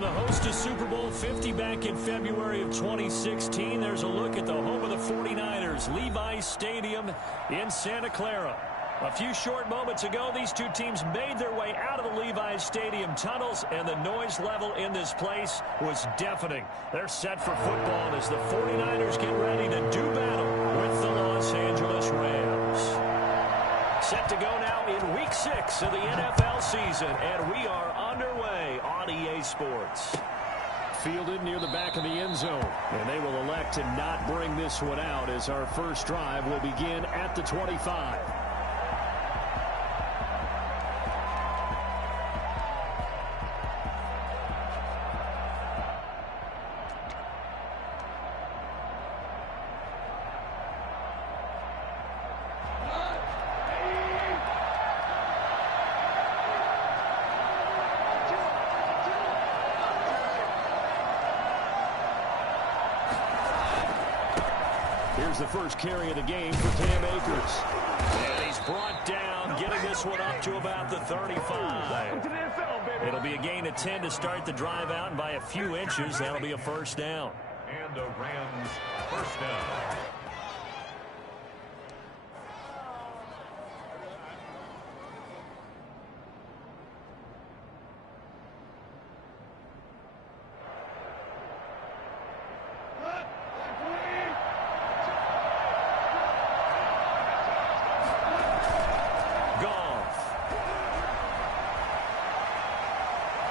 From the host to Super Bowl 50 back in February of 2016, there's a look at the home of the 49ers, Levi's Stadium in Santa Clara. A few short moments ago, these two teams made their way out of the Levi's Stadium tunnels, and the noise level in this place was deafening. They're set for football as the 49ers get ready to do battle with the Los Angeles Rams. Set to go now in Week 6 of the NFL season, and we are underway on EA Sports. Fielded near the back of the end zone, and they will elect to not bring this one out as our first drive will begin at the 25. Here's the first carry of the game for Cam Akers. And he's brought down, getting this one up to about the 35. It'll be a gain of 10 to start the drive out, and by a few inches, that'll be a first down. And a Rams first down.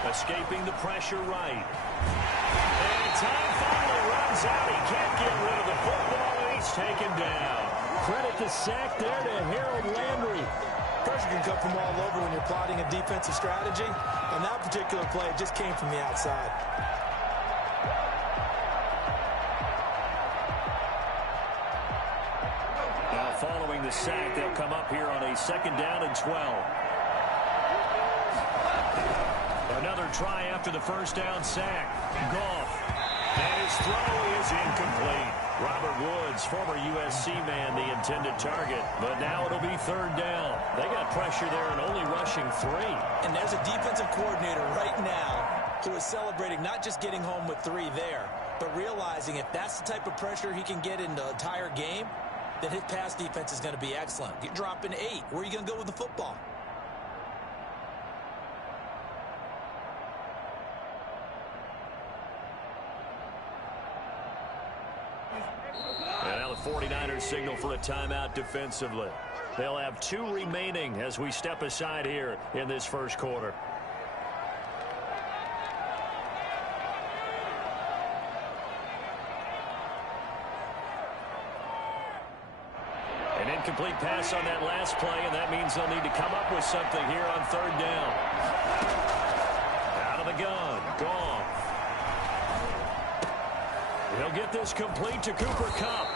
Escaping the pressure right. And time finally runs out. He can't get rid of the football, and he's taken down. Credit the sack there to Harold Landry. Pressure can come from all over when you're plotting a defensive strategy. On that particular play, it just came from the outside. Now following the sack, they'll come up here on a 2nd down and 12. Another try after the first down sack. Goff. And his throw is incomplete. Robert Woods, former USC man, the intended target. But now it'll be 3rd down. They got pressure there and only rushing 3. And there's a defensive coordinator right now who is celebrating not just getting home with 3 there, but realizing if that's the type of pressure he can get in the entire game, then his pass defense is going to be excellent. You're dropping 8. Where are you going to go with the football? And now the 49ers signal for a timeout defensively. They'll have 2 remaining as we step aside here in this first quarter. An incomplete pass on that last play, and that means they'll need to come up with something here on 3rd down. Out of the gun, Goff. He'll get this complete to Cooper Kupp.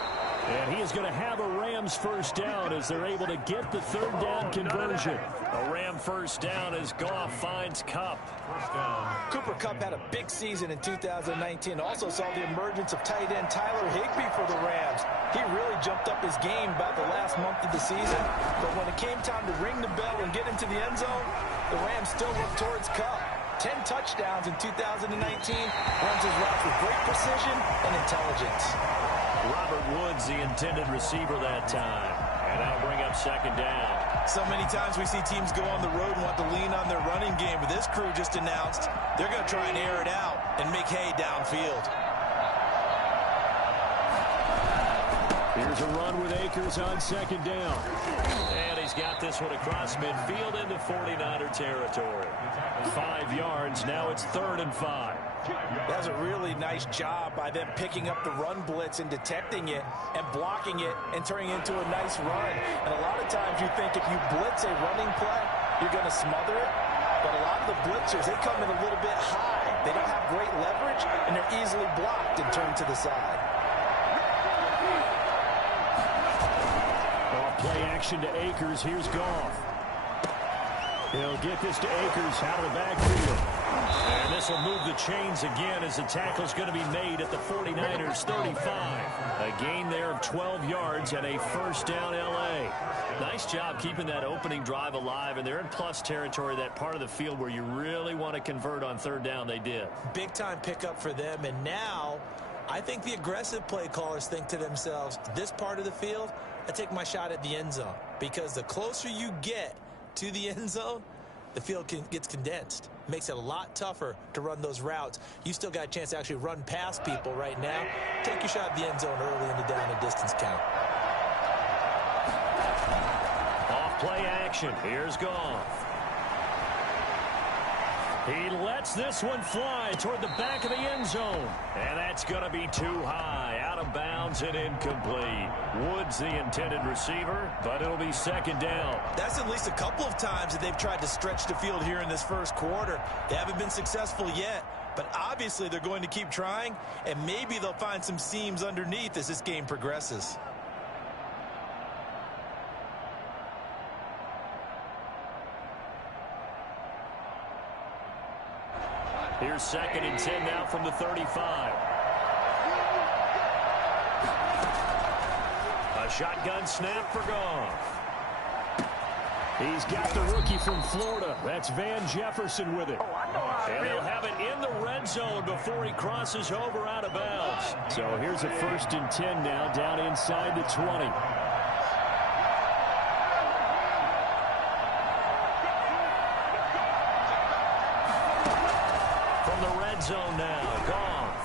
And he is going to have a Rams first down as they're able to get the 3rd down conversion. A Ram first down as Goff finds Kupp. Cooper Kupp had a big season in 2019. Also saw the emergence of tight end Tyler Higbee for the Rams. He really jumped up his game about the last month of the season. But when it came time to ring the bell and get into the end zone, the Rams still looked towards Kupp. 10 touchdowns in 2019. Runs his routes with great precision and intelligence. Robert Woods, the intended receiver that time. And that'll bring up 2nd down. So many times we see teams go on the road and want to lean on their running game. But this crew just announced they're going to try and air it out and make hay downfield. Here's a run with Akers on 2nd down. And he's got this one across midfield into 49er territory. 5 yards. Now it's 3rd and 5. That's a really nice job by them picking up the run blitz and detecting it and blocking it and turning it into a nice run. And a lot of times you think if you blitz a running play, you're going to smother it. But a lot of the blitzers, they come in a little bit high. They don't have great leverage, and they're easily blocked and turned to the side. Play action to Akers. Here's Goff. He'll get this to Akers out of the backfield. And this This will move the chains again as the tackle's going to be made at the 49ers 35. A gain there of 12 yards and a first down L.A. Nice job keeping that opening drive alive, and they're in plus territory, that part of the field where you really want to convert on third down. They did. Big-time pickup for them, and now I think the aggressive play callers think to themselves, this part of the field, I take my shot at the end zone, because the closer you get to the end zone, the field gets condensed. Makes it a lot tougher to run those routes. You still got a chance to actually run past people right now. Take your shot at the end zone early in the down and distance count. Off play action. Here's Goff. He lets this one fly toward the back of the end zone. And that's going to be too high. Out of bounds and incomplete. Woods the intended receiver, but it'll be second down. That's at least a couple of times that they've tried to stretch the field here in this first quarter. They haven't been successful yet, but obviously they're going to keep trying, and maybe they'll find some seams underneath as this game progresses. Here's second and 10 now from the 35. A shotgun snap for Goff. He's got the rookie from Florida. That's Van Jefferson with it. And they'll have it in the red zone before he crosses over out of bounds. So here's a first and 10 now down inside the 20. Zone now, Goff.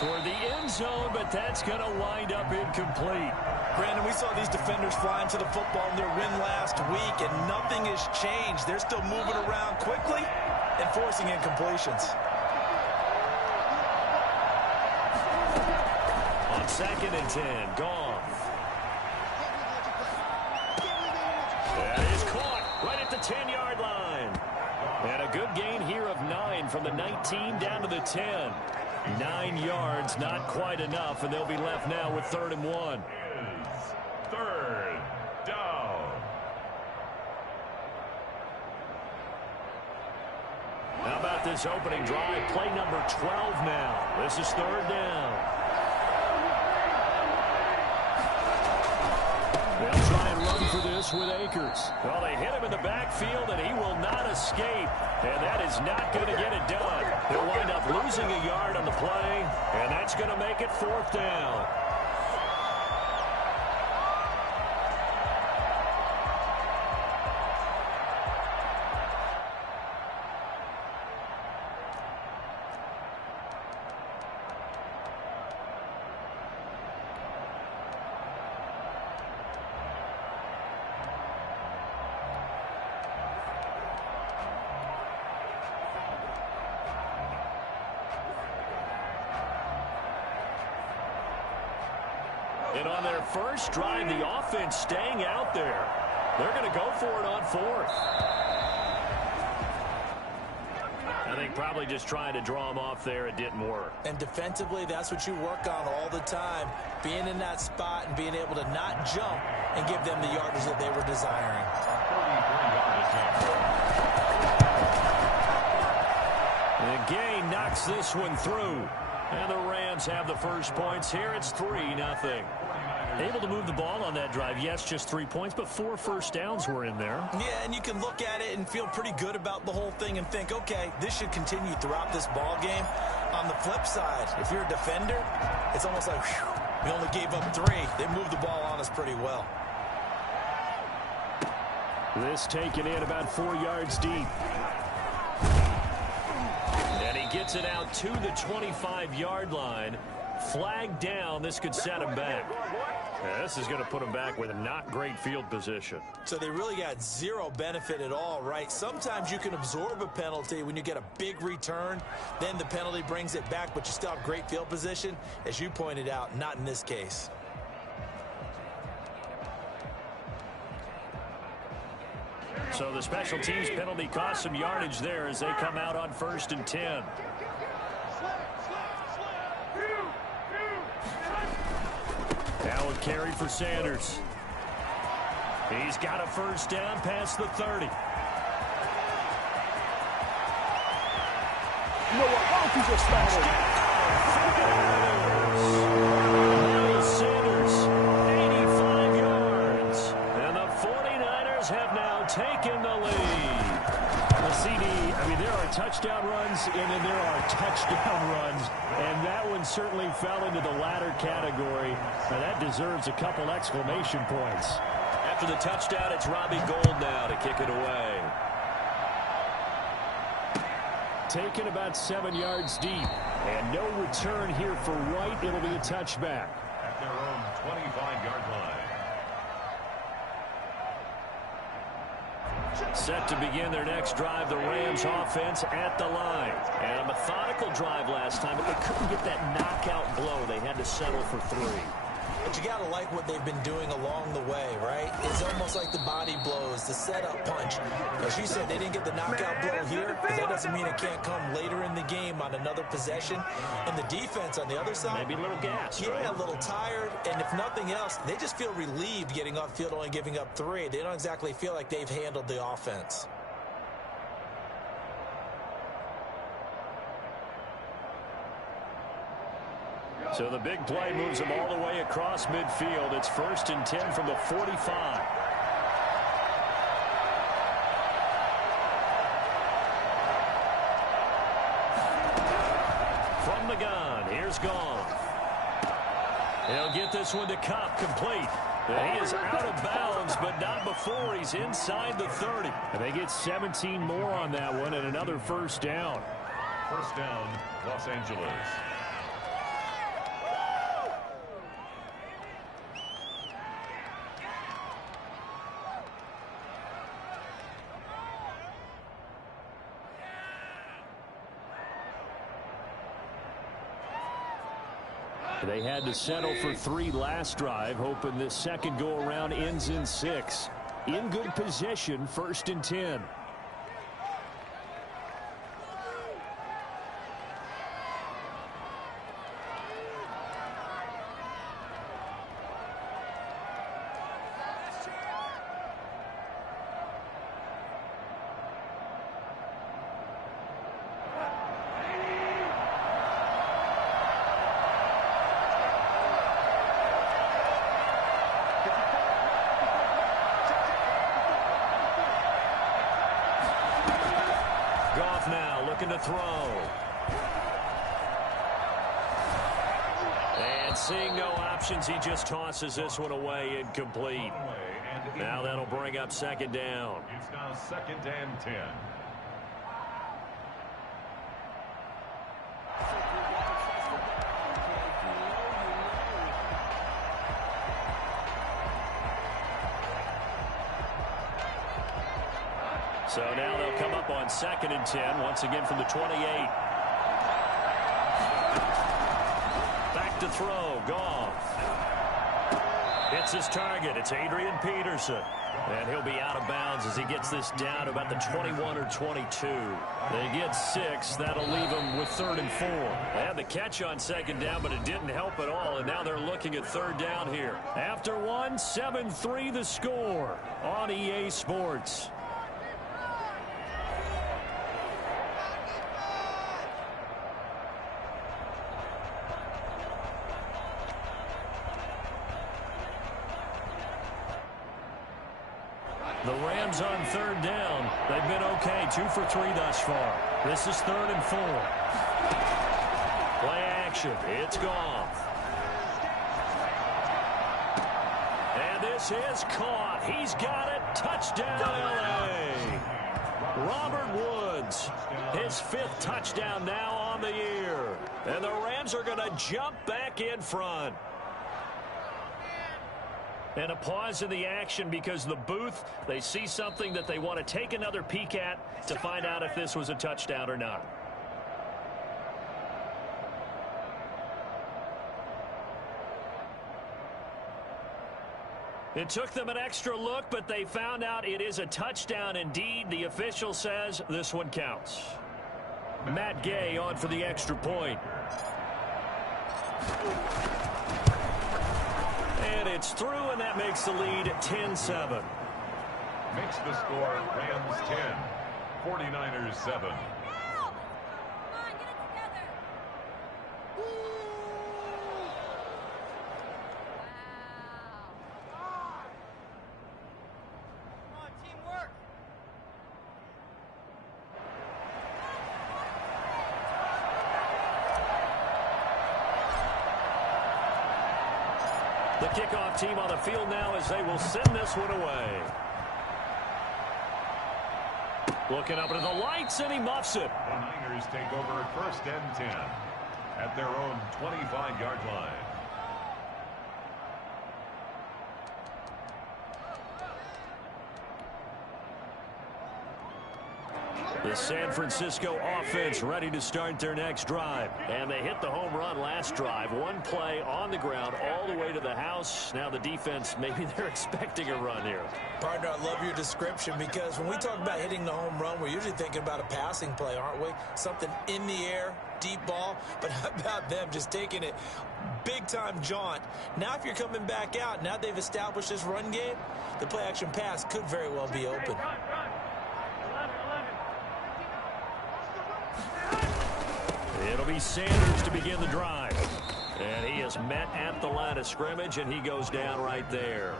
Toward the end zone, but that's going to wind up incomplete. Brandon, we saw these defenders flying to the football in their win last week, and nothing has changed. They're still moving around quickly and forcing incompletions. On second and 10, Goff. That is caught right at the 10-yard line. And a good gain here of 9 from the 19 down to the 10. 9 yards, not quite enough, and they'll be left now with 3rd and 1. Third down. How about this opening drive? Play number 12 now. This is 3rd down. They'll try and run for this with Akers. Well, they hit him in the backfield, and he will not escape. And that is not going to get it done. He'll wind up losing a yard on the play, and that's going to make it 4th down. And on their first drive, the offense staying out there. They're going to go for it on 4th. I think probably just trying to draw them off there. It didn't work. And defensively, that's what you work on all the time. Being in that spot and being able to not jump and give them the yardage that they were desiring. And Gay knocks this one through. And the Rams have the first points here. It's 3-0. Able to move the ball on that drive. Yes, just 3 points, but 4 first downs were in there. Yeah, and you can look at it and feel pretty good about the whole thing and think, okay, this should continue throughout this ball game. On the flip side, if you're a defender, it's almost like, whew, we only gave up 3. They moved the ball on us pretty well. This taken in about 4 yards deep. And he gets it out to the 25-yard line. Flag down. This could set him back. Yeah, this is going to put him back with a not great field position. So they really got zero benefit at all, right? Sometimes you can absorb a penalty when you get a big return. Then the penalty brings it back, but you still have great field position. As you pointed out, not in this case. So the special teams penalty cost some yardage there as they come out on 1st and 10. Now a carry for Sanders. He's got a first down past the 30. like you just started. Miles Sanders, 85 yards. And the 49ers have now taken the lead. Well, CD, I mean, there are touchdown runs, and then there are touchdown runs. And that one certainly fell into the latter category. And that deserves a couple exclamation points. After the touchdown, it's Robbie Gould now to kick it away. Taken about 7 yards deep. And no return here for White. It'll be a touchback. At their own 25-yard line. Set to begin their next drive, the Rams offense at the line. And a methodical drive last time, but they couldn't get that knockout blow. They had to settle for 3. But you got to like what they've been doing along the way, right? It's almost like the body blows, the setup punch. As you said, they didn't get the knockout blow here, but that doesn't mean it can't come later in the game on another possession. And the defense on the other side, maybe a little gas, yeah, right? A little tired. And if nothing else, they just feel relieved getting off field, only giving up 3. They don't exactly feel like they've handled the offense. So the big play moves them all the way across midfield. It's 1st and 10 from the 45. From the gun, here's Goff. He'll get this one to Kupp, complete. And he is out of bounds, but not before he's inside the 30. And they get 17 more on that one and another first down. First down, Los Angeles. They had to settle for 3 last drive, hoping this second go-around ends in 6. In good position, 1st and 10. Goff now looking to throw. And seeing no options, he just tosses this one away, incomplete. Now that'll bring up 2nd down. It's now 2nd and 10. So now they'll come up on 2nd and 10, once again from the 28. Back to throw, Goff. Hits his target. It's Adrian Peterson. And he'll be out of bounds as he gets this down to about the 21 or 22. They get 6. That'll leave them with 3rd and 4. They had the catch on 2nd down, but it didn't help at all. And now they're looking at 3rd down here. After 1, 7-3 the score on EA Sports. The Rams on 3rd down. They've been okay. 2 for 3 thus far. This is 3rd and 4. Play action. It's Goff. And this is caught. He's got it. Touchdown, LA. Robert Woods. His 5th touchdown now on the year. And the Rams are going to jump back in front. And a pause in the action because the booth, they see something that they want to take another peek at to find out if this was a touchdown or not. It took them an extra look, but they found out it is a touchdown indeed. The official says this one counts. Matt Gay on for the extra point. And it's through, and that makes the lead 10-7. Makes the score Rams 10, 49ers 7. The kickoff team on the field now as they will send this one away. Looking up into the lights, and he muffs it. The Niners take over at 1st and 10 at their own 25-yard line. The San Francisco offense ready to start their next drive. And they hit the home run last drive. One play on the ground all the way to the house. Now the defense, maybe they're expecting a run here. Partner, I love your description because when we talk about hitting the home run, we're usually thinking about a passing play, aren't we? Something in the air, deep ball. But how about them just taking it big-time jaunt? Now if you're coming back out, now they've established this run game, the play-action pass could very well be open. It'll be Sanders to begin the drive. And he is met at the line of scrimmage, and he goes down right there.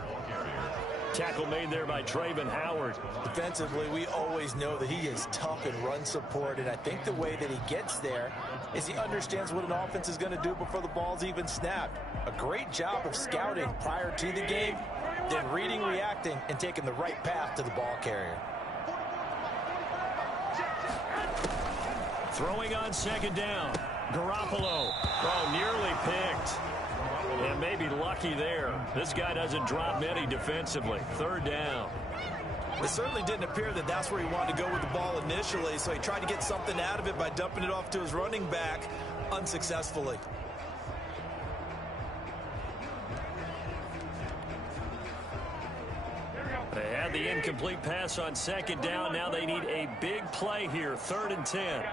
Tackle made there by Travon Howard. Defensively, we always know that he is tough in run support, and I think the way that he gets there is he understands what an offense is going to do before the ball's even snapped. A great job of scouting prior to the game, then reading, reacting, and taking the right path to the ball carrier. Throwing on 2nd down. Garoppolo. Oh, nearly picked. And maybe lucky there. This guy doesn't drop many defensively. 3rd down. It certainly didn't appear that that's where he wanted to go with the ball initially, so he tried to get something out of it by dumping it off to his running back unsuccessfully. They had the incomplete pass on 2nd down. Now they need a big play here. 3rd and 10.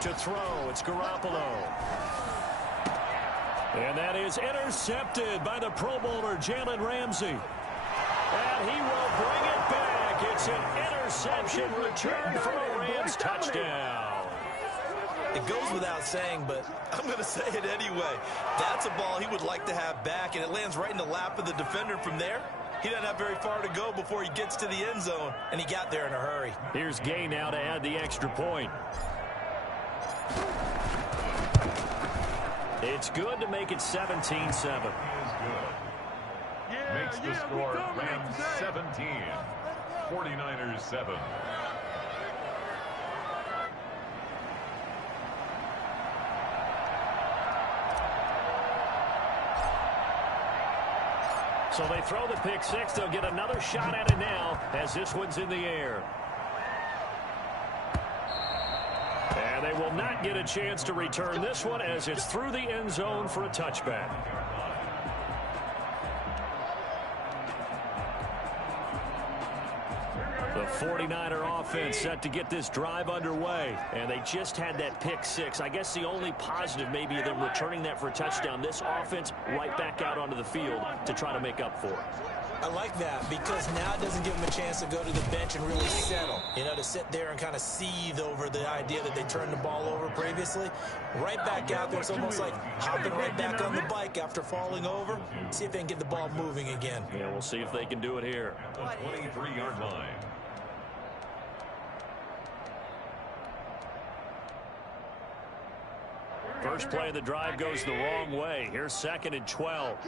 To throw, it's Garoppolo. And that is intercepted by the Pro Bowler, Jalen Ramsey. And he will bring it back. It's an interception return for a Rams touchdown. It goes without saying, but I'm going to say it anyway. That's a ball he would like to have back, and it lands right in the lap of the defender from there. He doesn't have very far to go before he gets to the end zone, and he got there in a hurry. Here's Gay now to add the extra point. It's good to make it 17-7. Is good. Makes the score Rams 17, 49ers 7. So they throw the pick six. They'll get another shot at it now as this one's in the air. And they will not get a chance to return this one as it's through the end zone for a touchback. The 49er offense set to get this drive underway. And they just had that pick six. I guess the only positive maybe them returning that for a touchdown. This offense right back out onto the field to try to make up for it. I like that because now it doesn't give them a chance to go to the bench and really settle. You know, to sit there and kind of seethe over the idea that they turned the ball over previously. Right back out there. It's almost like hopping right back on the bike after falling over. See if they can get the ball moving again. Yeah, we'll see if they can do it here. The 23-yard line. First play of the drive goes the wrong way. Here's 2nd and 12.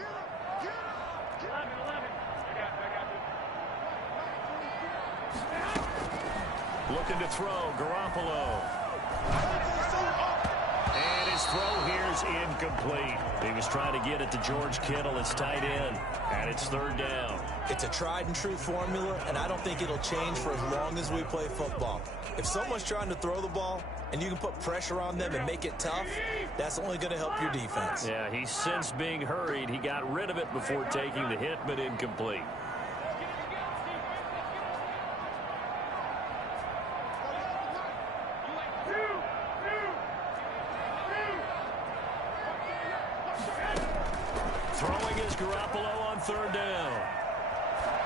Looking to throw, Garoppolo. And his throw here's incomplete. He was trying to get it to George Kittle, his tight end, and it's 3rd down. It's a tried and true formula, and I don't think it'll change for as long as we play football. If someone's trying to throw the ball and you can put pressure on them and make it tough, that's only going to help your defense. Yeah, he's since being hurried. He got rid of it before taking the hit, but incomplete. Throwing is Garoppolo on 3rd down.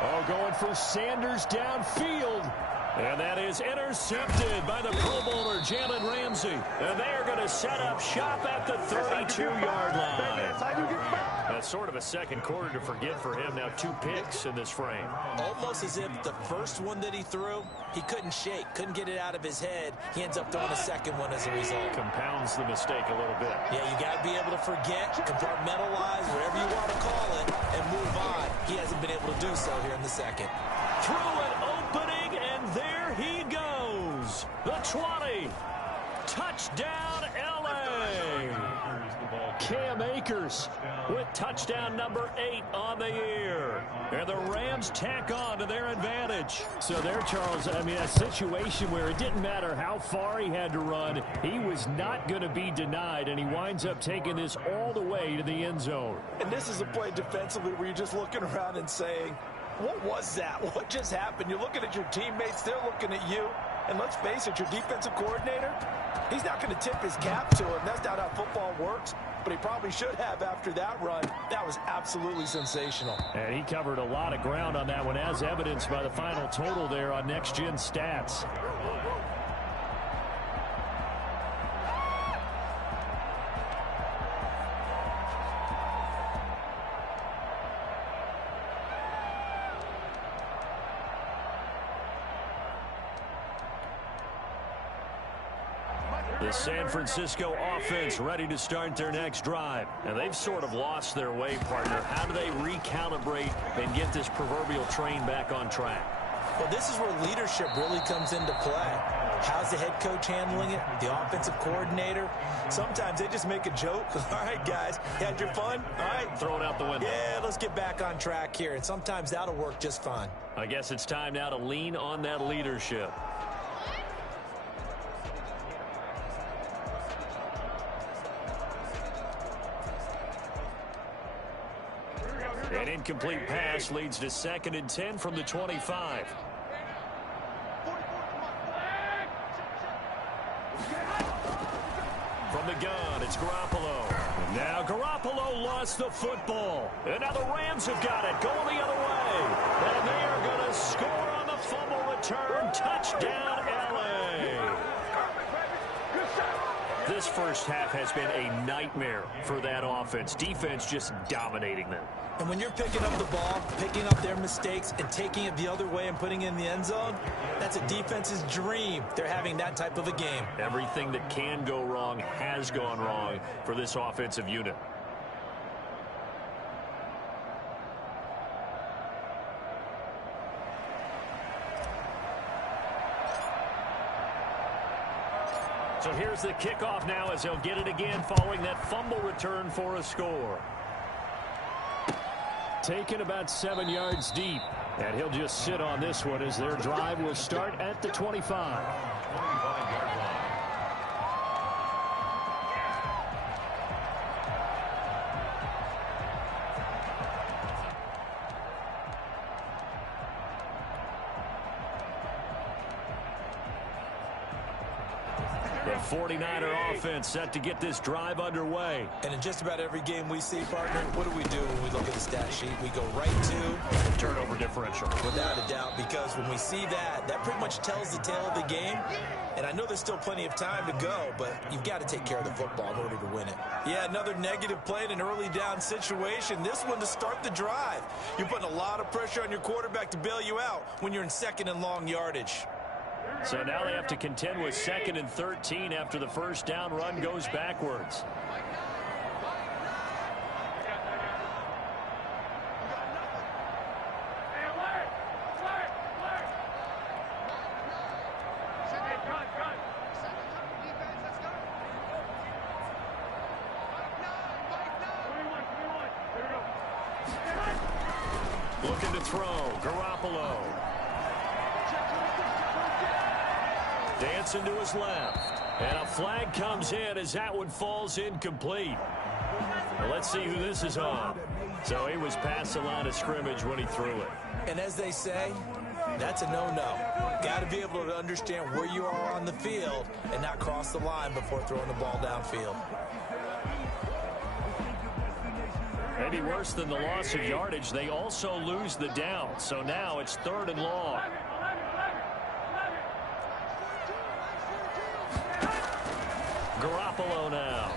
Oh, going for Sanders downfield. And that is intercepted by the Pro Bowler, Jalen Ramsey. And they are going to set up shop at the 32-yard line. sort of a second quarter to forget for him. Now 2 picks in this frame. Almost as if the first one that he threw, he couldn't shake, couldn't get it out of his head. He ends up throwing a second one as a result. Compounds the mistake a little bit. Yeah, you got to be able to forget, compartmentalize, whatever you want to call it, and move on. He hasn't been able to do so here in the second. Through an opening, and there he goes. The 20. Touchdown, L.A. Cam Akers with touchdown number 8 on the year. And the Rams tack on to their advantage. So there, Charles, I mean, a situation where it didn't matter how far he had to run. He was not going to be denied, and he winds up taking this all the way to the end zone. And this is a play defensively where you're just looking around and saying, what was that? What just happened? You're looking at your teammates. They're looking at you. And let's face it, your defensive coordinator, he's not going to tip his cap to him. That's not how football works. But he probably should have after that run. That was absolutely sensational. And he covered a lot of ground on that one, as evidenced by the final total there on Next Gen Stats. The San Francisco offense ready to start their next drive. And they've sort of lost their way, partner. How do they recalibrate and get this proverbial train back on track? Well, this is where leadership really comes into play. How's the head coach handling it? The offensive coordinator? Sometimes they just make a joke. All right, guys, you had your fun? All right. Throw it out the window. Yeah, let's get back on track here. And sometimes that'll work just fine. I guess it's time now to lean on that leadership. An incomplete pass leads to 2nd and 10 from the 25. From the gun, it's Garoppolo. Now Garoppolo lost the football. And now the Rams have got it, going the other way. And they are going to score on the fumble return. Touchdown, L.A. This first half has been a nightmare for that offense. Defense just dominating them. And when you're picking up the ball, picking up their mistakes, and taking it the other way and putting it in the end zone, that's a defense's dream. They're having that type of a game. Everything that can go wrong has gone wrong for this offensive unit. So here's the kickoff now as they'll get it again following that fumble return for a score. Taken about 7 yards deep. And he'll just sit on this one as their drive will start at the 25. 25-yard line. The 49er offense set to get this drive underway. And in just about every game we see, partner, what do we do when we look at the stat sheet? We go right to turnover differential. Without a doubt, because when we see that, that pretty much tells the tale of the game. And I know there's still plenty of time to go, but you've got to take care of the football in order to win it. Yeah, another negative play in an early down situation. This one to start the drive. You're putting a lot of pressure on your quarterback to bail you out when you're in 2nd and long yardage. So now they have to contend with 2nd and 13 after the first down run goes backwards. Looking to throw, Garoppolo. Dancing to his left. And a flag comes in as that one falls incomplete. Well, let's see who this is on. So he was past the line of scrimmage when he threw it. And as they say, that's a no-no. Got to be able to understand where you are on the field and not cross the line before throwing the ball downfield. Maybe worse than the loss of yardage, they also lose the down. So now it's 3rd and long. Garoppolo now.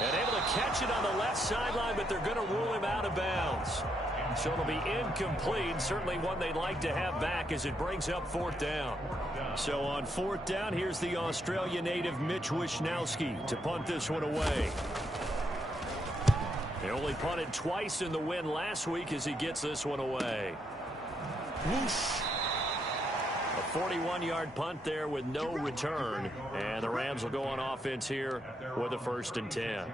And able to catch catch it on the left sideline, but they're going to rule him out of bounds. So it'll be incomplete. Certainly one they'd like to have back as it brings up 4th down. So on 4th down, here's the Australia native Mitch Wishnowsky to punt this one away. He only punted twice in the win last week as he gets this one away. Whoosh. A 41-yard punt there with no return. And the Rams will go on offense here with a 1st and 10.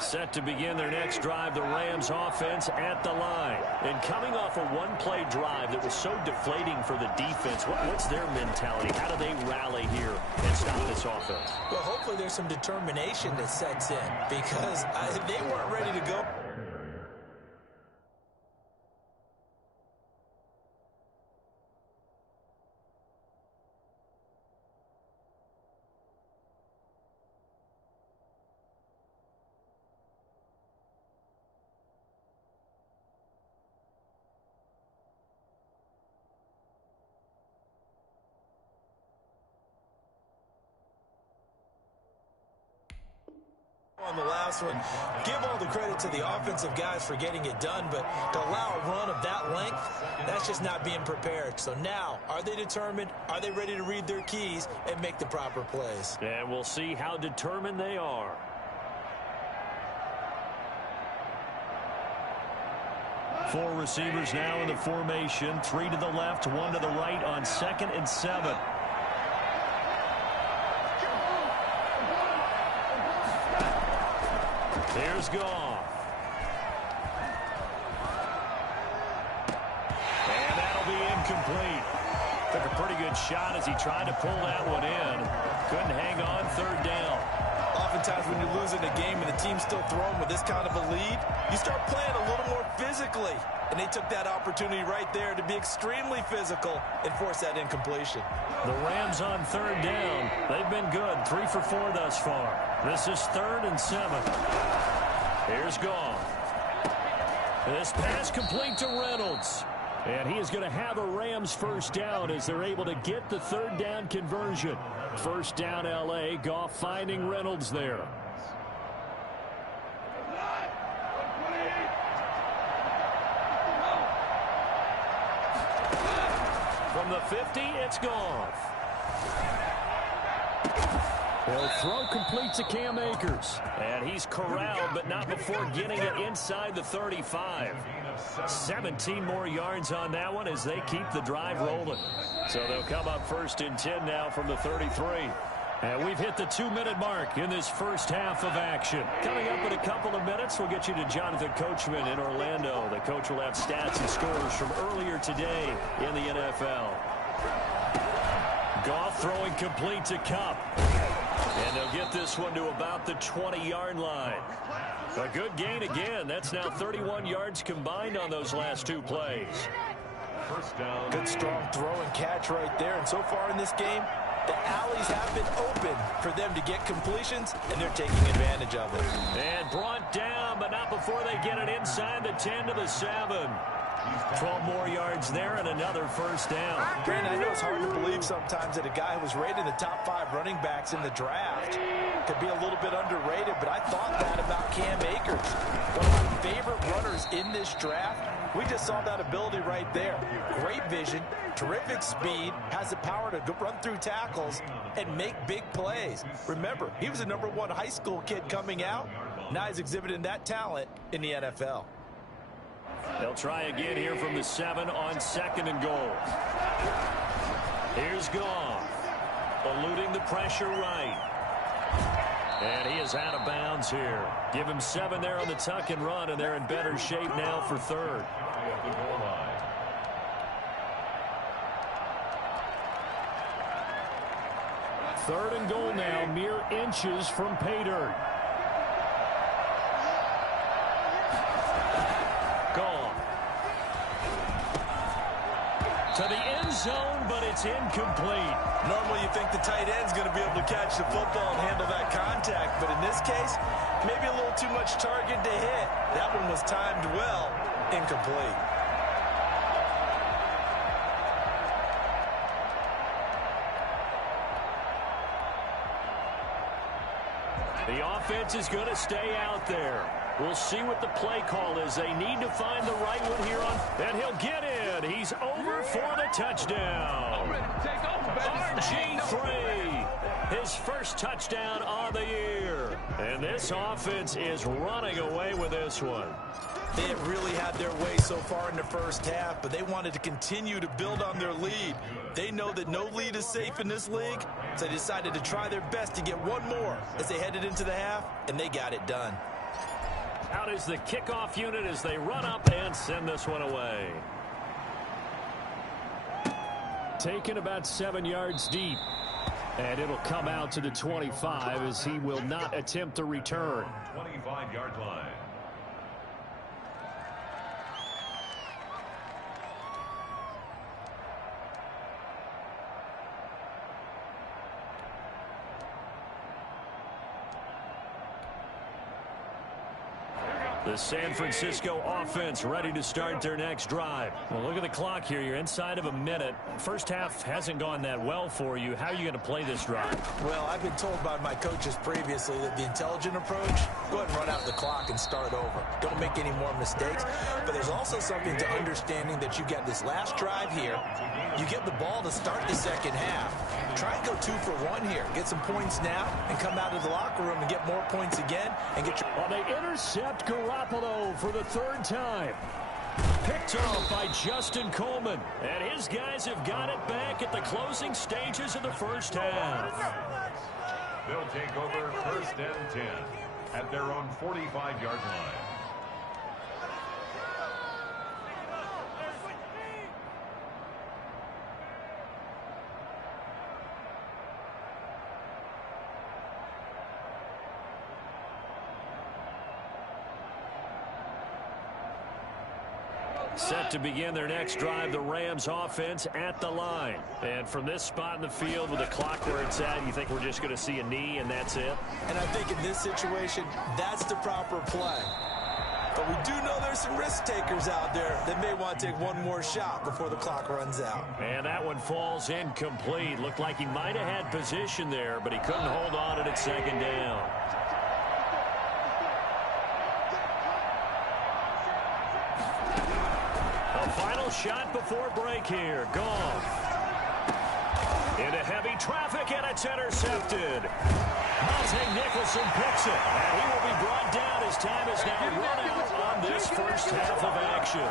Set to begin their next drive, the Rams offense at the line. And coming off a one-play drive that was so deflating for the defense, what's their mentality? How do they rally here and stop this offense? Well, hopefully there's some determination that sets in because they weren't ready to go. On the last one, give all the credit to the offensive guys for getting it done, but to allow a run of that length, that's just not being prepared. So now, are they determined? Are they ready to read their keys and make the proper plays? And we'll see how determined they are. Four receivers now in the formation. 3 to the left, 1 to the right on 2nd and 7. Here's Goff. And that'll be incomplete. Took a pretty good shot as he tried to pull that one in. Couldn't hang on 3rd down. Oftentimes when you're losing a game and the team's still throwing with this kind of a lead, you start playing a little more physically. And they took that opportunity right there to be extremely physical and force that incompletion. The Rams on 3rd down. They've been good. 3 for 4 thus far. This is 3rd and 7. Here's Goff. This pass complete to Reynolds. And he is going to have a Rams 1st down as they're able to get the 3rd down conversion. 1st down L.A. Goff finding Reynolds there. From the 50, it's Goff. He'll throw complete to Cam Akers. And he's corralled, but not before getting it inside the 35. 17 more yards on that one as they keep the drive rolling. So they'll come up 1st and 10 now from the 33. And we've hit the 2-minute mark in this first half of action. Coming up in a couple of minutes, we'll get you to Jonathan Coachman in Orlando. The coach will have stats and scores from earlier today in the NFL. Goff throwing complete to Kupp. And they'll get this one to about the 20-yard line. A good gain again. That's now 31 yards combined on those last 2 plays. 1st down. Good strong throw and catch right there. And so far in this game, the alleys have been open for them to get completions, and they're taking advantage of it. And brought down, but not before they get it inside the 10 to the 7. 12 more yards there and another 1st down. Brandon, I know it's hard to believe sometimes that a guy who was rated in the top 5 running backs in the draft could be a little bit underrated, but I thought that about Cam Akers. One of my favorite runners in this draft. We just saw that ability right there. Great vision, terrific speed, has the power to run through tackles and make big plays. Remember, he was a #1 high school kid coming out. Now he's exhibiting that talent in the NFL. They'll try again here from the 7 on 2nd and goal. Here's Goff, eluding the pressure right. And he is out of bounds here. Give him 7 there on the tuck and run, and they're in better shape now for 3rd. 3rd and goal now, mere inches from pay dirt. Goff. To the end zone, but it's incomplete. Normally you think the tight end's going to be able to catch the football and handle that contact, but in this case, maybe a little too much target to hit. That one was timed well, Incomplete. The offense is going to stay out there. We'll see what the play call is. They need to find the right one here on, and he'll get in. He's over for the touchdown. RG3, his first touchdown on the year. And this offense is running away with this one. They have really had their way so far in the first half, but they wanted to continue to build on their lead. They know that no lead is safe in this league, so they decided to try their best to get one more as they headed into the half, and they got it done. Out is the kickoff unit as they run up and send this one away. Taken about 7 yards deep. And it'll come out to the 25 as he will not attempt to return. 25-yard line. The San Francisco offense ready to start their next drive. Well, look at the clock here. You're inside of a minute. First half hasn't gone that well for you. How are you going to play this drive? Well, I've been told by my coaches previously that the intelligent approach, go ahead and run out the clock and start over. Don't make any more mistakes. But there's also something to understanding that you got this last drive here. You get the ball to start the second half. Try and go 2 for 1 here. Get some points now and come out of the locker room and get more points again and get your... Well, they intercept Garoppolo for the third time. Picked off by Justin Coleman. And his guys have got it back at the closing stages of the first half. They'll take over first and 10 at their own 45-yard line. Set to begin their next drive, the Rams offense at the line. And from this spot in the field with the clock where it's at, you think we're just going to see a knee and that's it? And I think in this situation, that's the proper play. But we do know there's some risk takers out there that may want to take one more shot before the clock runs out. And that one falls incomplete. Looked like he might have had position there, but he couldn't hold on at second down. Final shot before break here. Goff. Into heavy traffic, and it's intercepted. Monte Nicholson picks it, and he will be brought down as time is now run out on this first half of action.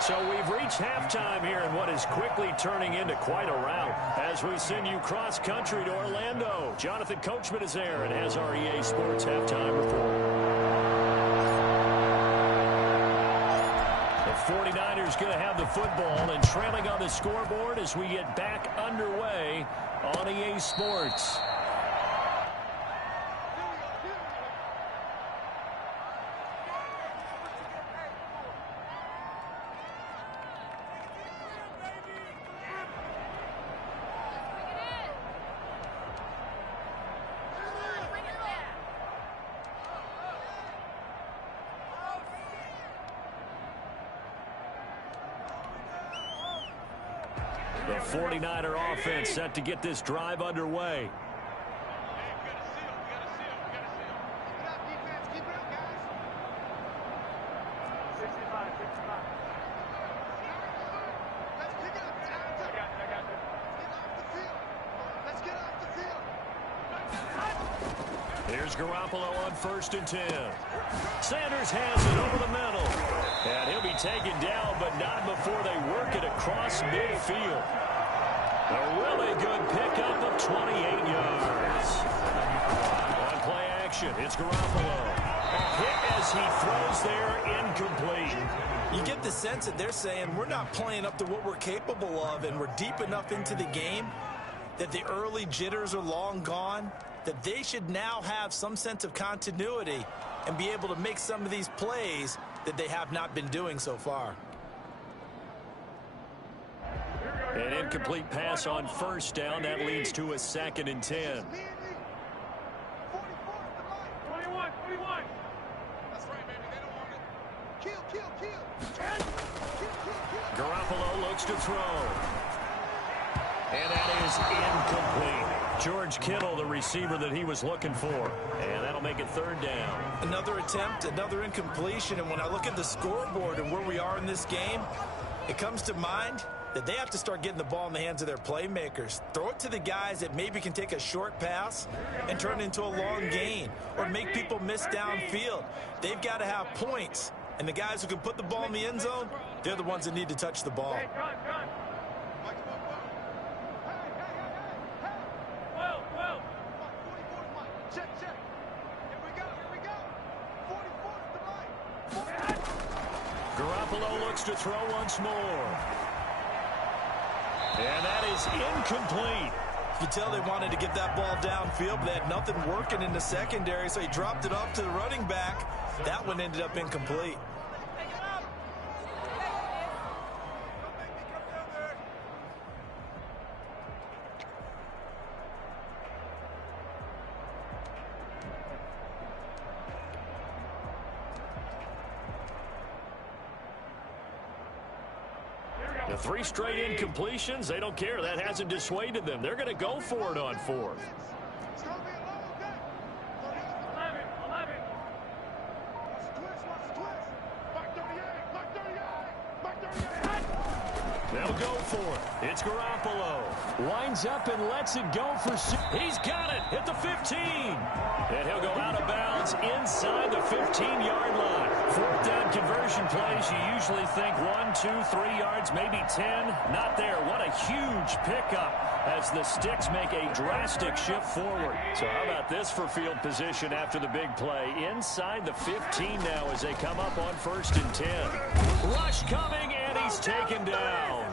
So we've reached halftime here in what is quickly turning into quite a rout as we send you cross-country to Orlando. Jonathan Coachman is there and has our EA Sports halftime report. 49ers going to have the football and trailing on the scoreboard as we get back underway on EA Sports. The 49er offense set to get this drive underway. Here's Garoppolo on 1st and 10. Sanders has it over the middle. And he'll be taken down, but not before they work it across midfield. A really good pickup of 28 yards. On play action, it's Garoppolo. A hit as he throws there, incomplete. You get the sense that they're saying we're not playing up to what we're capable of, and we're deep enough into the game that the early jitters are long gone, that they should now have some sense of continuity and be able to make some of these plays that they have not been doing so far. An incomplete pass on 1st down. That leads to a 2nd and 10. Garoppolo looks to throw. And that is incomplete. George Kittle, the receiver that he was looking for. And that'll make it third down. Another attempt, another incompletion. And when I look at the scoreboard and where we are in this game, it comes to mind that they have to start getting the ball in the hands of their playmakers. Throw it to the guys that maybe can take a short pass and turn it into a long gain or make people miss downfield. They've got to have points. And the guys who can put the ball in the end zone, they're the ones that need to touch the ball. Garoppolo looks to throw once more. And that is incomplete. You could tell they wanted to get that ball downfield, but they had nothing working in the secondary, so he dropped it off to the running back. That one ended up incomplete. The 3 straight incompletions, they don't care. That hasn't dissuaded them. They're going to go for it on 4th. They'll go for it. It's Garoppolo. Winds up and lets it go for 6. He's got it at the 15. And he'll go out of bounds inside the 15-yard line. 4th down conversion plays, you usually think 1, 2, 3 yards, maybe 10. Not there. What a huge pickup as the Sticks make a drastic shift forward. So how about this for field position after the big play? Inside the 15 now as they come up on 1st and 10. Rush coming, and he's taken down.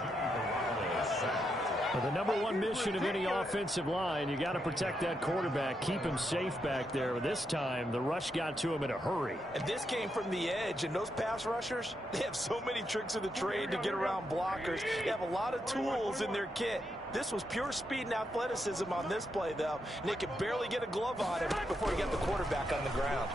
Well, the number 1 mission of any offensive line, you got to protect that quarterback, keep him safe back there. This time, the rush got to him in a hurry. And this came from the edge, and those pass rushers, they have so many tricks of the trade to get around blockers. They have a lot of tools in their kit. This was pure speed and athleticism on this play, though. And they could barely get a glove on him before he got the quarterback on the ground.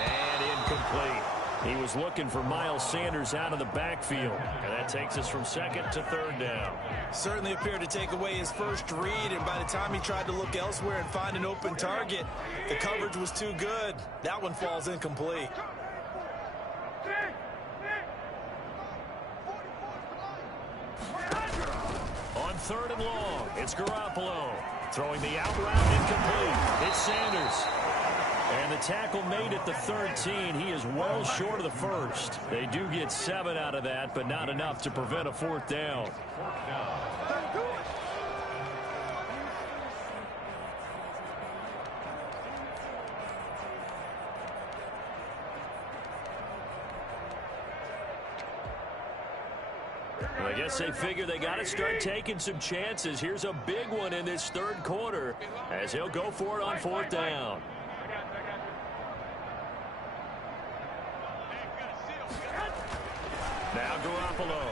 And incomplete. He was looking for Miles Sanders out of the backfield. And that takes us from 2nd to 3rd down. Certainly appeared to take away his first read, and by the time he tried to look elsewhere and find an open target, the coverage was too good. That one falls incomplete. On 3rd and long, it's Garoppolo. Throwing the out route incomplete. It's Sanders. And the tackle made at the 13. He is well short of the 1st. They do get 7 out of that, but not enough to prevent a 4th down. I guess they figure they got to start taking some chances. Here's a big one in this 3rd quarter as he'll go for it on 4th down. Now Garoppolo.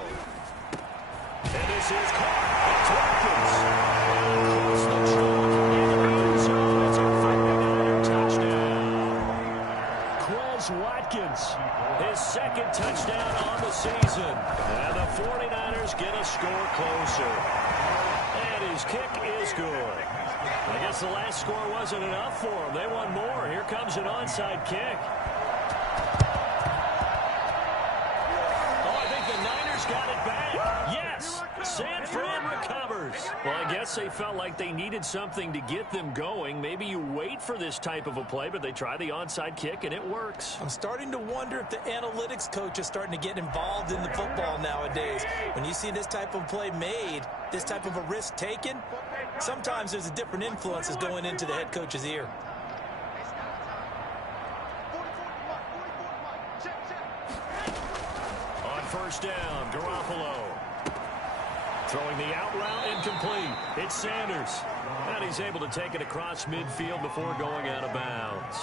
And this is caught. It's Watkins. Quez Watkins. His 2nd touchdown on the season. And the 49ers get a score closer. And his kick is good. I guess the last score wasn't enough for him. They want more. Here comes an onside kick. Got it back. Yes, San Fran recovers. Well, I guess they felt like they needed something to get them going. Maybe you wait for this type of a play, but they try the onside kick, and it works. I'm starting to wonder if the analytics coach is starting to get involved in the football nowadays. When you see this type of play made, this type of a risk taken, sometimes there's a different influences going into the head coach's ear. First down, Garoppolo. Throwing the out route incomplete. It's Sanders. And he's able to take it across midfield before going out of bounds.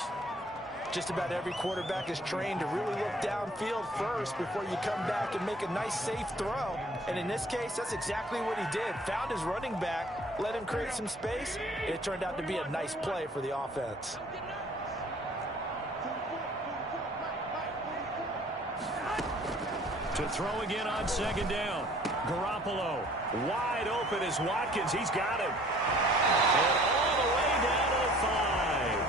Just about every quarterback is trained to really look downfield first before you come back and make a nice, safe throw. And in this case, that's exactly what he did. Found his running back, let him create some space. It turned out to be a nice play for the offense. To throw again on second down. Garoppolo wide open is Watkins. He's got him. And all the way down to the 5.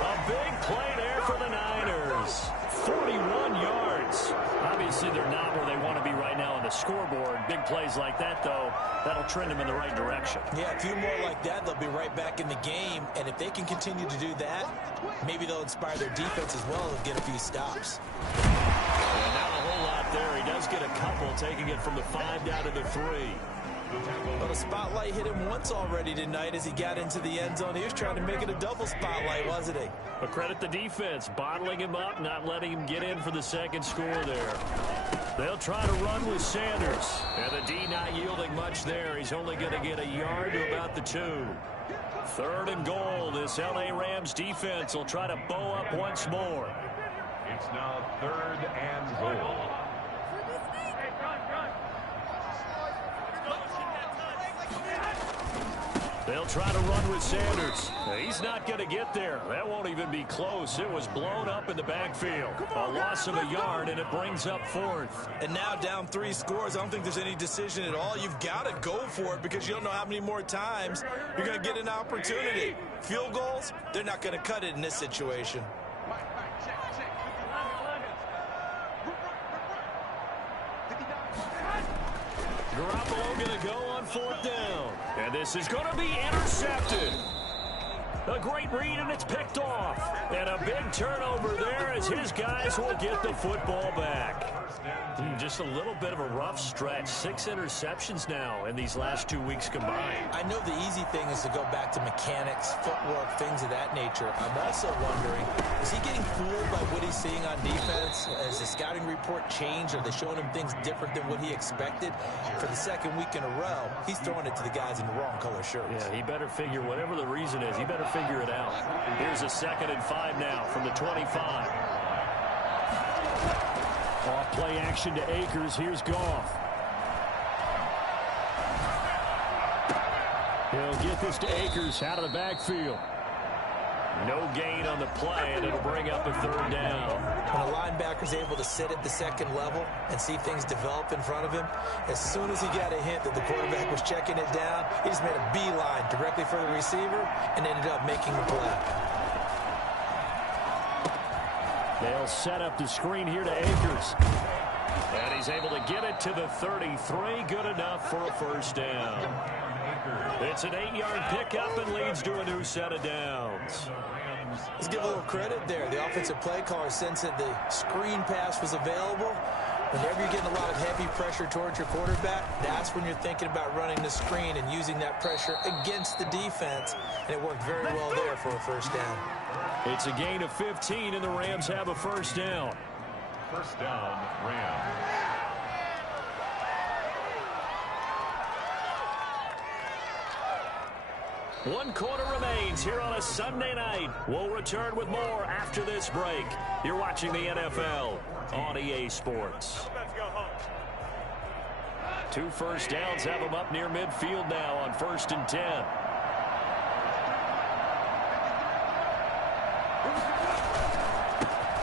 A big play there for the Niners. 41 yards. Obviously, they're not where they want to be right now on the scoreboard. Big plays like that, though, that'll trend them in the right direction. Yeah, a few more like that, they'll be right back in the game. And if they can continue to do that, maybe they'll inspire their defense as well and get a few stops. And not a whole lot there. He does get a couple, taking it from the 5 down to the 3. But a spotlight hit him once already tonight as he got into the end zone. He was trying to make it a double spotlight, wasn't he? But credit the defense, bottling him up, not letting him get in for the second score there. They'll try to run with Sanders. And the D not yielding much there. He's only going to get a yard to about the 2. 3rd and goal. This L.A. Rams defense will try to bow up once more. It's now 3rd and goal. They'll try to run with Sanders. He's not going to get there. That won't even be close. It was blown up in the backfield. A loss of a yard, and it brings up 4th. And now down 3 scores. I don't think there's any decision at all. You've got to go for it because you don't know how many more times you're going to get an opportunity. Field goals, they're not going to cut it in this situation. Garoppolo going to go on 4th down. And this is going to be intercepted. A great read, and it's picked off. And a big turnover there as his guys will get the football back. Just a little bit of a rough stretch. 6 interceptions now in these last 2 weeks combined. I know the easy thing is to go back to mechanics, footwork, things of that nature. I'm also wondering, is he getting fooled by what he's seeing on defense? Has the scouting report changed? Are they showing him things different than what he expected? For the 2nd week in a row, he's throwing it to the guys in the wrong color shirts. Yeah, he better figure, whatever the reason is, he better figure it out. Here's a 2nd and 5 now from the 25. Off play action to Akers. Here's Goff. He'll get this to Akers out of the backfield. No gain on the play, and it'll bring up a 3rd down. When a linebacker's able to sit at the 2nd level and see things develop in front of him, as soon as he got a hint that the quarterback was checking it down, he just made a beeline directly for the receiver and ended up making the play. They'll set up the screen here to Akers. And he's able to get it to the 33. Good enough for a 1st down. It's an 8-yard pickup and leads to a new set of downs. Let's give a little credit there. The offensive play caller sensed that the screen pass was available. Whenever you're getting a lot of heavy pressure towards your quarterback, that's when you're thinking about running the screen and using that pressure against the defense. And it worked very well there for a 1st down. It's a gain of 15, and the Rams have a 1st down. 1st down, Rams. One quarter remains here on a Sunday night. We'll return with more after this break. You're watching the NFL on EA Sports. 2 1st downs have them up near midfield now on 1st and 10.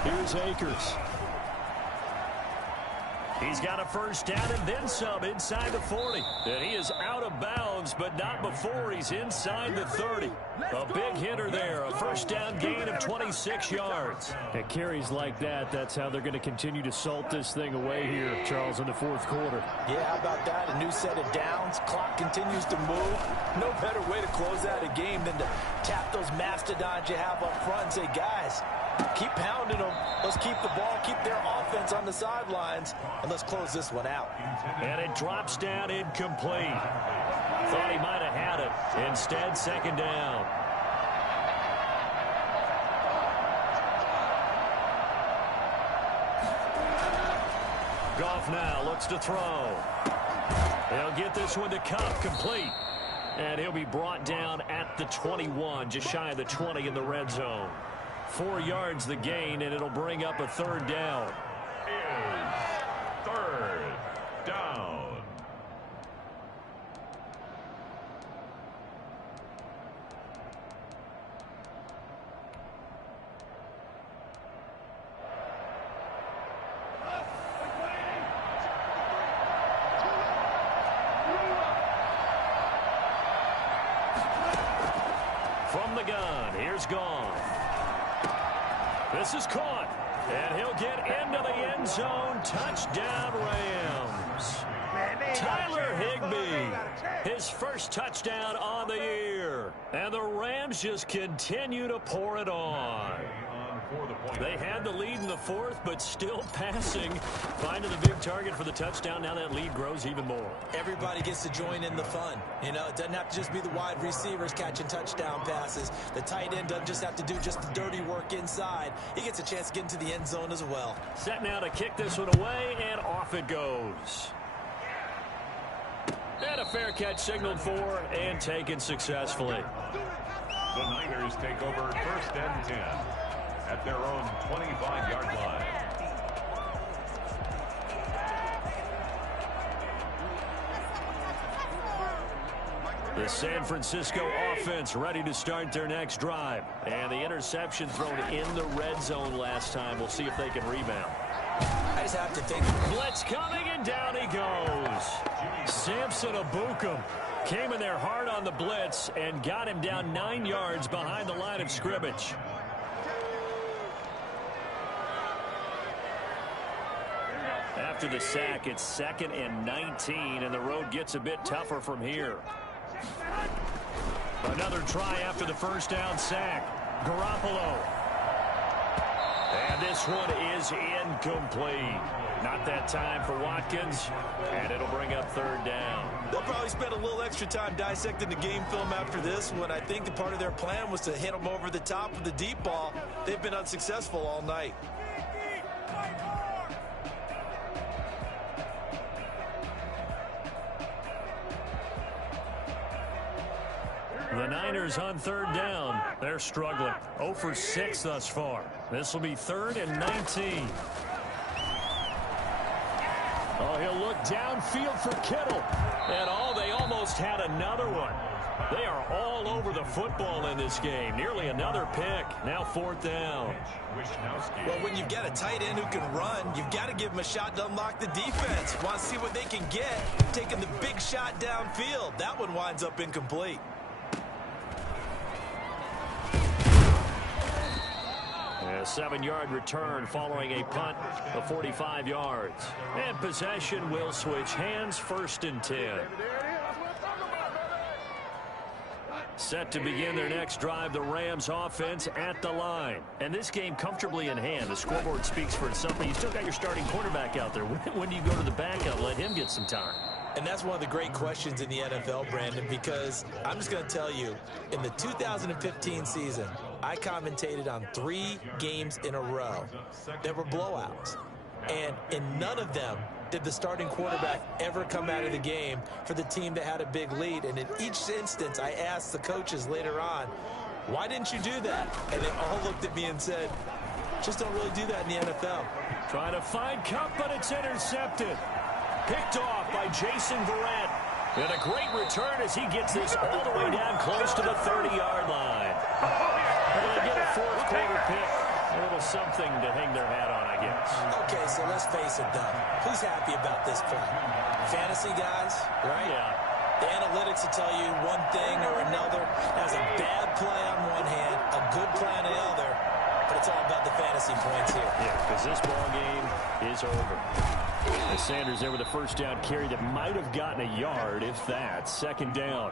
Here's Akers. He's got a 1st down and then some inside the 40. And he is out of bounds, but not before he's inside the 30. A big hitter there. A 1st down gain of 26 yards. At carries like that, that's how they're going to continue to salt this thing away here, Charles, in the 4th quarter. Yeah, how about that? A new set of downs. Clock continues to move. No better way to close out a game than to tap those mastodons you have up front and say, guys, keep pounding them. Let's keep the ball, keep their offense on the sidelines, and let's close this one out. And it drops down incomplete. Thought he might have had it. Instead, 2nd down. Goff now looks to throw. He'll get this one to Kupp, complete. And he'll be brought down at the 21, just shy of the 20 in the red zone. 4 yards the gain, and it'll bring up a 3rd down. Is 3rd down. Here's Goff. This is caught. And he'll get into the end zone. Touchdown, Rams. Tyler Higbee, his first touchdown on the year. And the Rams just continue to pour it on. They had the lead in the fourth, but still passing. Finding the big target for the touchdown. Now that lead grows even more. Everybody gets to join in the fun. You know, it doesn't have to just be the wide receivers catching touchdown passes. The tight end doesn't just have to do just the dirty work inside. He gets a chance to get into the end zone as well. Set now to kick this one away, and off it goes. And a fair catch signaled for and taken successfully. The Niners take over 1st and 10 at their own 25-yard line. The San Francisco offense ready to start their next drive. And the interception thrown in the red zone last time. We'll see if they can rebound. I just have to think. Blitz coming, and down he goes. Samson Ebukam came in there hard on the blitz and got him down 9 yards behind the line of scrimmage. After the sack, it's 2nd and 19, and the road gets a bit tougher from here. Another try after the first down sack. Garoppolo. And this one is incomplete. Not that time for Watkins, and it'll bring up 3rd down. They'll probably spend a little extra time dissecting the game film after this one. I think the part of their plan was to hit them over the top with the deep ball. They've been unsuccessful all night. The Niners on 3rd down. They're struggling. 0 for 6 thus far. This will be 3rd and 19. Oh, he'll look downfield for Kittle. And they almost had another one. They are all over the football in this game. Nearly another pick. Now 4th down. Well, when you've got a tight end who can run, you've got to give him a shot to unlock the defense. Want to see what they can get, taking the big shot downfield. That one winds up incomplete. A 7-yard return following a punt of 45 yards. And possession will switch hands. 1st and 10. Set to begin their next drive, the Rams offense at the line. And this game comfortably in hand. The scoreboard speaks for itself, but you still got your starting quarterback out there. When do you go to the backup? Let him get some time. And that's one of the great questions in the NFL, Brandon, because I'm just going to tell you, in the 2015 season, I commentated on 3 games in a row that were blowouts. And in none of them did the starting quarterback ever come out of the game for the team that had a big lead. And in each instance, I asked the coaches later on, why didn't you do that? And they all looked at me and said, just don't really do that in the NFL. Trying to find Kupp, but it's intercepted. Picked off by Jason Verrett. And a great return as he gets this all the way down close to the 30-yard line. And they get a 4th quarter pick. A little something to hang their hat on, I guess. Okay, so let's face it, though. Who's happy about this play? Fantasy guys, right? Yeah. The analytics will tell you one thing or another. That's a bad play on one hand, a good play on the other. But it's all about the fantasy points here. Yeah, because this ball game is over. As Sanders there with a first down carry that might have gotten a yard, if that. 2nd down.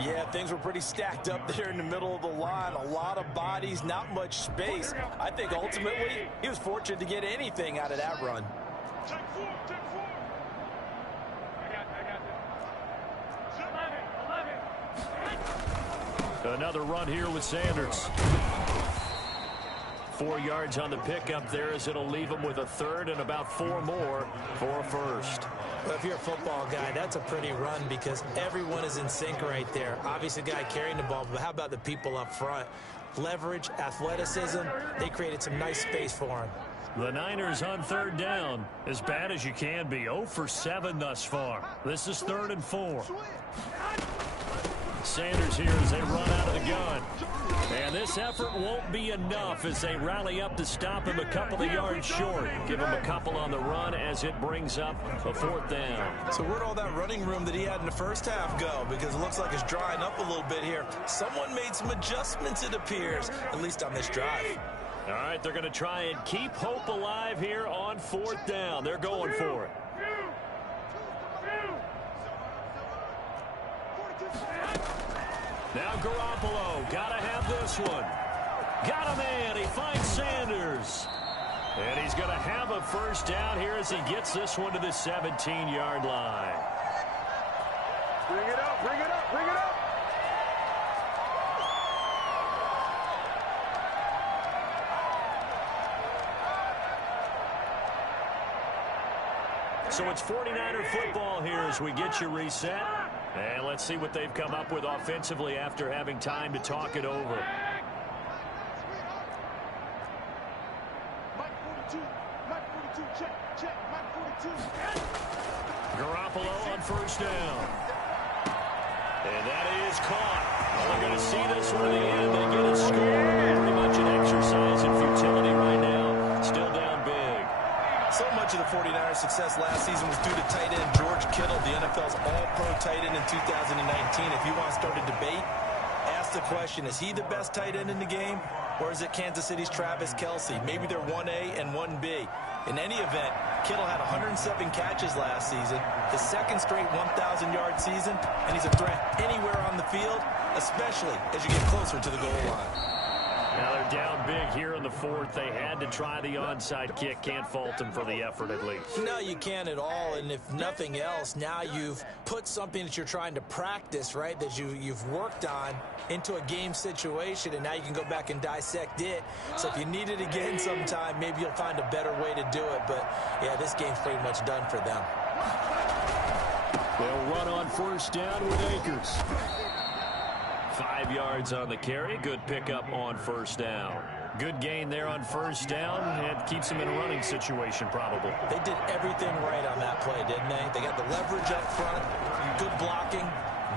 Yeah, things were pretty stacked up there in the middle of the line. A lot of bodies, not much space. I think ultimately he was fortunate to get anything out of that run. Another run here with Sanders. 4 yards on the pickup there as it'll leave him with a 3rd and about 4 more for a 1st. Well, if you're a football guy, that's a pretty run because everyone is in sync right there. Obviously, the guy carrying the ball, but how about the people up front? Leverage, athleticism, they created some nice space for him. The Niners on 3rd down. As bad as you can be. 0 for 7 thus far. This is 3rd and 4. Sanders here as they run out of the gun. And this effort won't be enough as they rally up to stop him a couple of yards short. Give him a couple on the run as it brings up a 4th down. So where'd all that running room that he had in the first half go? Because it looks like it's drying up a little bit here. Someone made some adjustments, it appears, at least on this drive. All right, they're going to try and keep hope alive here on 4th down. They're going for it. Now Garoppolo, gotta have this one. Got a man, he finds Sanders. And he's gonna have a 1st down here as he gets this one to the 17-yard line. Bring it up, bring it up, bring it up. So it's 49er football here as we get you reset. And let's see what they've come up with offensively after having time to talk it over. Garoppolo on 1st down. And that is caught. Well, they're going to see this one to the end. They get a score. Pretty much an exercise in futility right now. Still down big. So much of the 49ers' success last season was due to tight end George Kittle, the NFL's all-pro tight end in 2019. If you want to start a debate, ask the question, is he the best tight end in the game, or is it Kansas City's Travis Kelce? Maybe they're 1A and 1B. In any event, Kittle had 107 catches last season, his 2nd straight 1,000-yard season, and he's a threat anywhere on the field, especially as you get closer to the goal line. Now they're down big here in the 4th. They had to try the onside kick. Can't fault them for the effort at least. No, you can't at all. And if nothing else, now you've put something that you're trying to practice, right, that you've worked on into a game situation, and now you can go back and dissect it. So if you need it again sometime, maybe you'll find a better way to do it. But, yeah, this game's pretty much done for them. They'll run on 1st down with Akers. 5 yards on the carry. Good pickup on 1st down. Good gain there on 1st down, and keeps them in a running situation probably. They did everything right on that play, didn't they? They got the leverage up front, good blocking,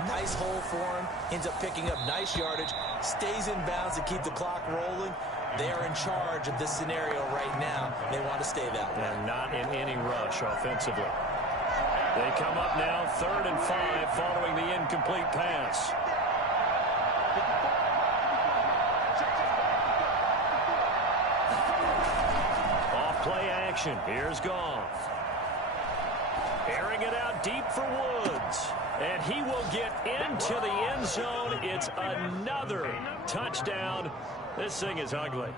nice hole for him, ends up picking up nice yardage, stays in bounds to keep the clock rolling. They are in charge of this scenario right now. They want to stay that way. And not in any rush offensively. They come up now 3rd and 5 following the incomplete pass. Play action. Here's Goff. Airing it out deep for Woods. And he will get into the end zone. It's another touchdown. This thing is ugly.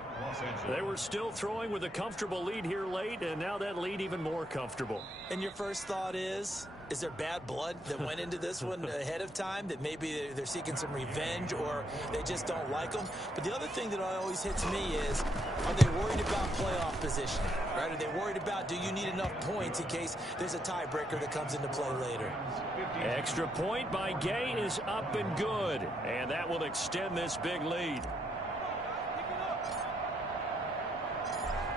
They were still throwing with a comfortable lead here late, and now that lead even more comfortable. And your first thought is there bad blood that went into this one ahead of time, that maybe they're seeking some revenge or they just don't like them? But the other thing that always hits me is, are they worried about playoff position? Right? Are they worried about, do you need enough points in case there's a tiebreaker that comes into play later? Extra point by Gay is up and good, and that will extend this big lead.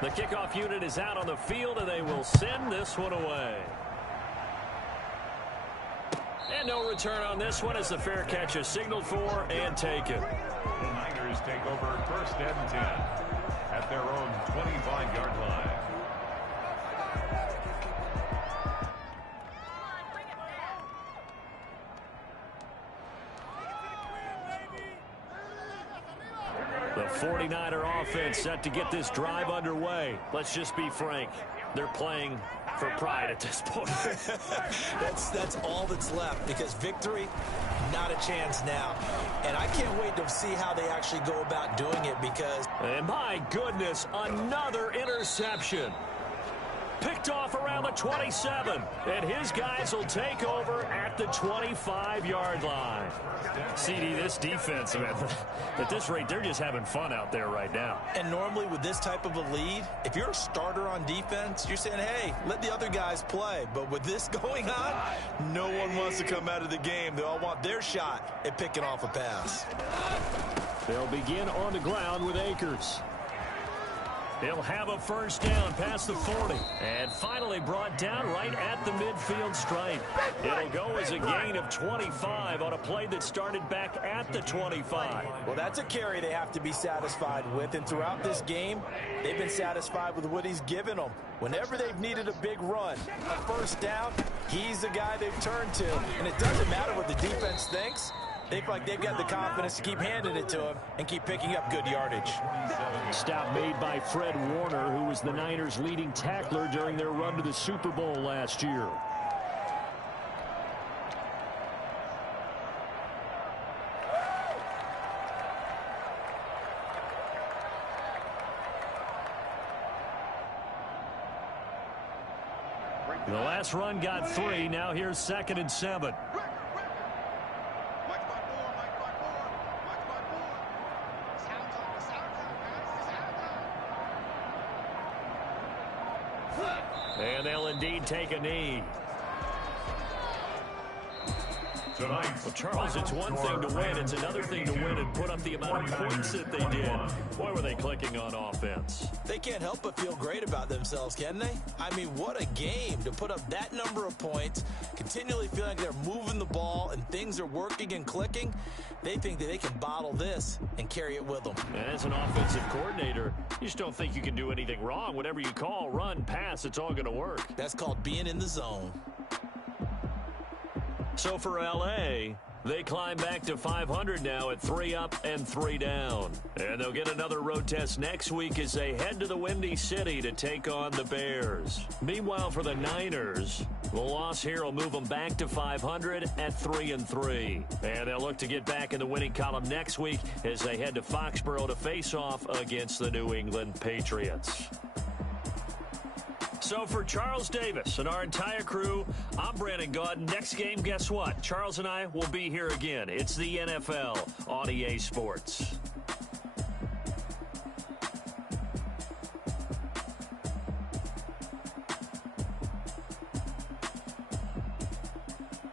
The kickoff unit is out on the field, and they will send this one away. And no return on this one as the fair catch is signaled for and taken. The Niners take over 1st and 10 at their own 25-yard line. The 49er offense set to get this drive underway. Let's just be frank. They're playing for pride at this point. That's all that's left, because victory, not a chance now. And I can't wait to see how they actually go about doing it, because... And my goodness, another interception. Picked off around the 27, and his guys will take over at the 25-yard line. CD, this defense, man, at this rate, they're just having fun out there right now. And normally with this type of a lead, if you're a starter on defense, you're saying, hey, let the other guys play. But with this going on, no one wants to come out of the game. They all want their shot at picking off a pass. They'll begin on the ground with Akers. He'll have a first down past the 40. And finally brought down right at the midfield stripe. It'll go as a gain of 25 on a play that started back at the 25. Well, that's a carry they have to be satisfied with. And throughout this game, they've been satisfied with what he's given them. Whenever they've needed a big run, a first down, he's the guy they've turned to. And it doesn't matter what the defense thinks. They feel like they've got the confidence to keep handing it to him and keep picking up good yardage. Stop made by Fred Warner, who was the Niners' leading tackler during their run to the Super Bowl last year. The last run got 3. Now here's 2nd and 7. And they'll indeed take a knee. Well, Charles, it's one thing to win. It's another thing to win and put up the amount of points that they did. Boy, were they clicking on offense. They can't help but feel great about themselves, can they? I mean, what a game to put up that number of points, continually feel like they're moving the ball and things are working and clicking. They think that they can bottle this and carry it with them. And as an offensive coordinator, you just don't think you can do anything wrong. Whatever you call, run, pass, it's all going to work. That's called being in the zone. So for L.A., they climb back to 500 now at 3 up and 3 down. And they'll get another road test next week as they head to the Windy City to take on the Bears. Meanwhile, for the Niners, the loss here will move them back to 500 at 3-3. And they'll look to get back in the winning column next week as they head to Foxborough to face off against the New England Patriots. So for Charles Davis and our entire crew, I'm Brandon Gaudin. Next game, guess what? Charles and I will be here again. It's the NFL on EA Sports.